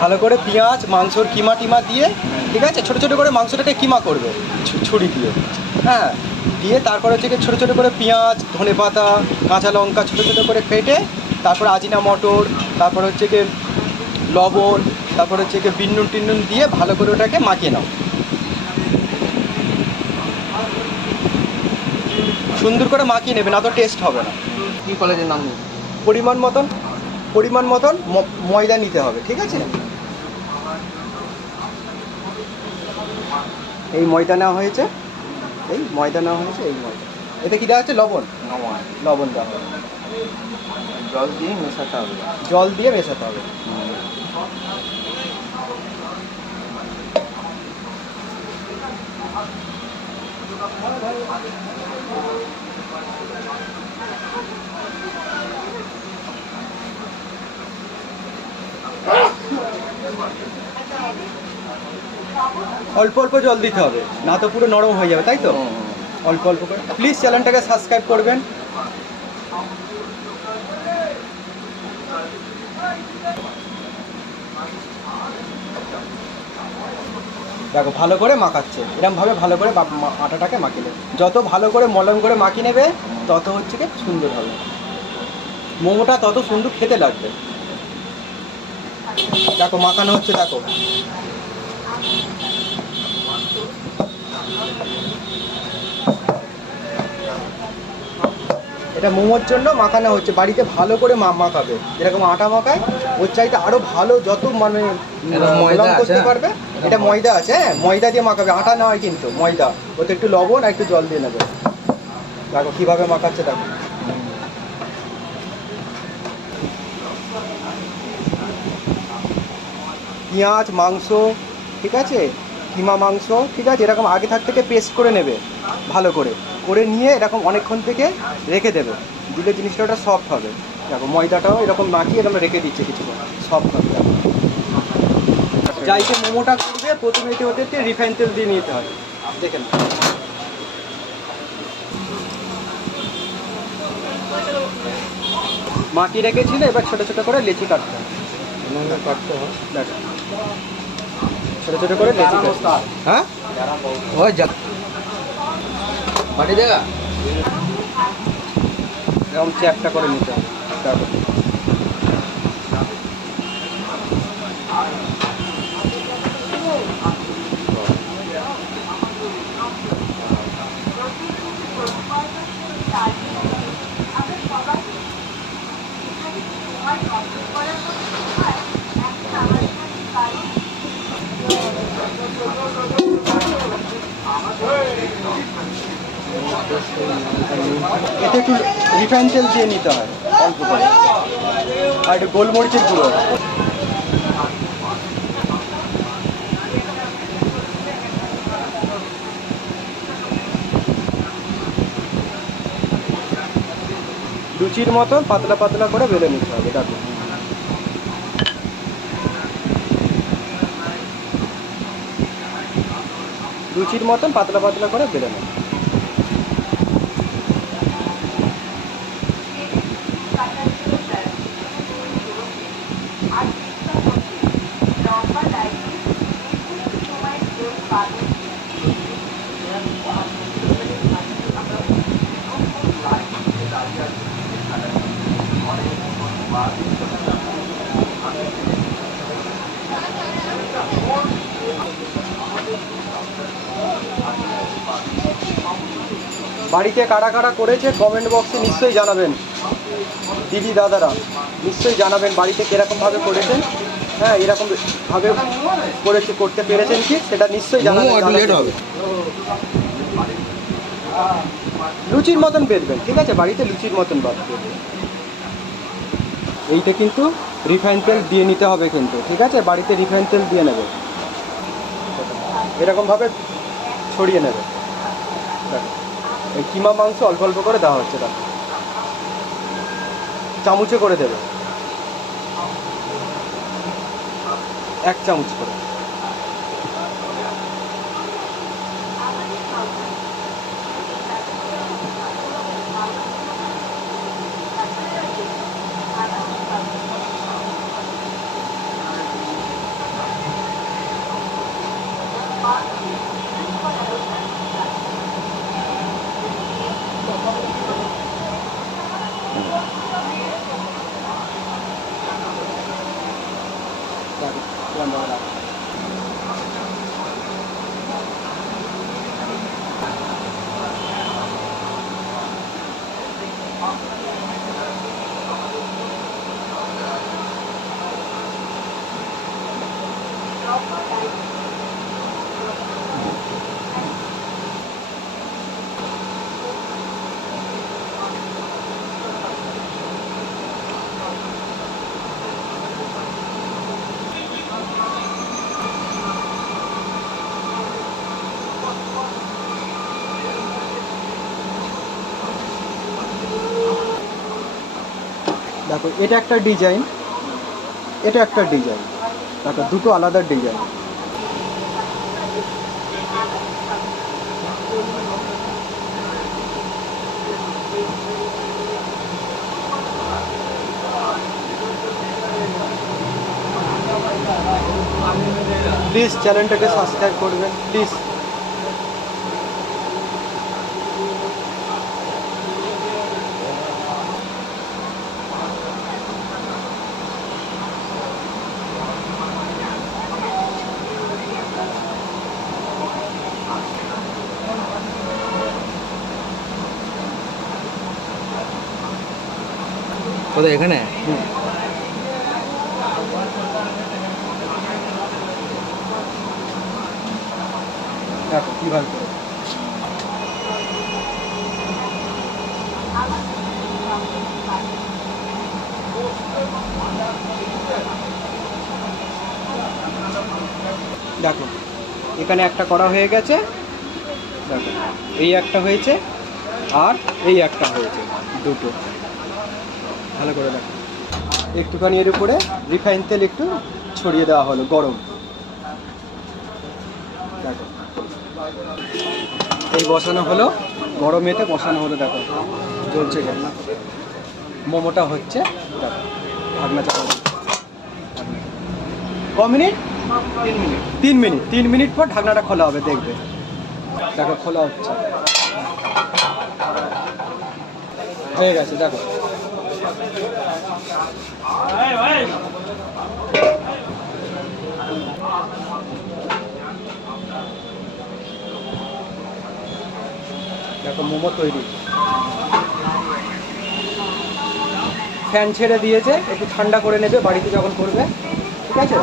ভালো করে পেঁয়াজ মাংসর কিমা টিমা দিয়ে, ঠিক আছে, ছোটো ছোটো করে মাংসটাকে কিমা করবে ছুরি দিয়ে, হ্যাঁ, দিয়ে তারপরে হচ্ছে ছোটো ছোটো করে পেঁয়াজ, ধনেপাতা, কাঁচা লঙ্কা ছোটো ছোটো করে কেটে, তারপরে আজিনা মটর, তারপরে হচ্ছে কি লবণ, তারপরে হচ্ছে কি বিন্নুন টিন্নুন দিয়ে ভালো করে ওটাকে মাখিয়ে নাও। সুন্দর করে মাখিয়ে নেবে, না তো টেস্ট হবে না। কি কলেজের নাম? পরিমাণ মতন ময়দা নিতে হবে, ঠিক আছে। এই ময়দা নেওয়া হয়েছে, এই ময়দা এতে কি দেওয়া হচ্ছে? লবণ দেওয়া হবে। জল দিয়ে মেশাতে হবে। অল্প অল্প জল দিতে হবে, না তো পুরো নরম হয়ে যাবে, তাই তো? অল্প অল্প করে। প্লিজ চ্যানেলটাকে সাবস্ক্রাইব করবেন। দেখো ভালো করে মাখাচ্ছে, এরকমভাবে ভালো করে আটাটাকে মাখিয়ে নেবে। যত ভালো করে মলম করে মাখিয়ে নেবে তত হচ্ছে কি সুন্দর হবে মোমোটা, তত সুন্দর খেতে লাগবে। দেখো মাখানো হচ্ছে, দেখো এটা মোমোর জন্য মাখানো হচ্ছে। বাড়িতে ভালো করে মাখাবে, যেরকম আটা মাখায় ওর চাইতে আরো ভালো, যত মানে ময়দা করতে পারবে। এটা ময়দা আছে, হ্যাঁ, ময়দা দিয়ে মাখাবে, আটা নয় কিন্তু ময়দা। ওতে একটু লবণ আর একটু জল দিয়ে নেবে। দেখো কিভাবে মাখাচ্ছে, দেখো পেঁয়াজ, মাংস, ঠিক আছে, কিমা মাংস, ঠিক আছে, এরকম আগে থেকে পেস্ট করে নেবে, ভালো করে নিয়ে এরকম অনেকক্ষণ থেকে রেখে দেবে, দিলে জিনিসটা ওটা সফট হবে। দেখো ময়দাটাও এরকম মাখিয়ে এরকম রেখে দিচ্ছে কিছুক্ষণ, সফট হবে। দেখো যাইতে মোমোটা করবে প্রথমে ওদেরকে রিফাইন তেল দিয়ে নিতে হয়, দেখেন। মাটি রেখেছিল, এবার ছোটো ছোটো করে লেচি কাটতে হয়। দেখো ছোটো ছোটো করে লেচি কাটতে। হ্যাঁ ওই যা মাটি দেখা এরকম চ্যাপটা করে নিতে হবে। দেখো এতে একটু রিফাইন তেল দিয়ে নিতে হয় অল্প করে, আর একটু গোলমরিচের গুঁড়ো। লুচির মতন পাতলা পাতলা করে বেলে নিতে হবে। দেখো লুচির মতন পাতলা পাতলা করে বেলে নেবে। বাড়িতে কারা কারা করেছে কমেন্ট বক্সে নিশ্চয়ই জানাবেন, দিদি দাদারা নিশ্চয়ই জানাবেন বাড়িতে কীরকমভাবে করেছেন। হ্যাঁ, এরকমভাবে করতে পেরেছেন কি সেটা নিশ্চয়ই জানাবেন। লুচির মতন বেলবেন, ঠিক আছে, বাড়িতে লুচির মতন বাঁধবেন। এইটা কিন্তু রিফাইন তেল দিয়ে নিতে হবে কিন্তু, ঠিক আছে, বাড়িতে রিফাইন তেল দিয়ে নেবে, এরকমভাবে ছড়িয়ে নেবে। দেখো এই কিমা মাংস অল্প অল্প করে দেওয়া হচ্ছে, দেখো চামচে করে দেবে, 1 চামচ করে। বন্ধ করে রাখ। দেখো এটা একটা ডিজাইন, এটা একটা ডিজাইন, দেখো দুটো আলাদা ডিজাইন। প্লিজ চ্যানেলটাকে সাবস্ক্রাইব করবেন প্লিজ। কোথায় এখানে? দেখো কীভাবে করে দেখো এখানে একটা করা হয়ে গেছে, দেখো এই একটা হয়েছে আর এই একটা হয়েছে, দুটো। ভালো করে দেখো, একটুখানি এর উপরে রিফাইন তেল একটু ছড়িয়ে দেওয়া হলো গরম। দেখো এই বসানো হলো, গরম এতে বসানো হলো, দেখো জ্বলছে কেন, মোমোটা হচ্ছে। দেখো ঢাকনা চাপা দাও। ক মিনিট? 3 মিনিট। 3 মিনিট। 3 মিনিট পর ঢাকনাটা খোলা হবে, দেখবে। দেখো খোলা হচ্ছে, হয়ে গেছে। দেখো দেখো মোমো তৈরি। ফ্যান ছেড়ে দিয়েছে, একটু ঠান্ডা করে নেবে বাড়িতে যখন করবে, ঠিক আছে?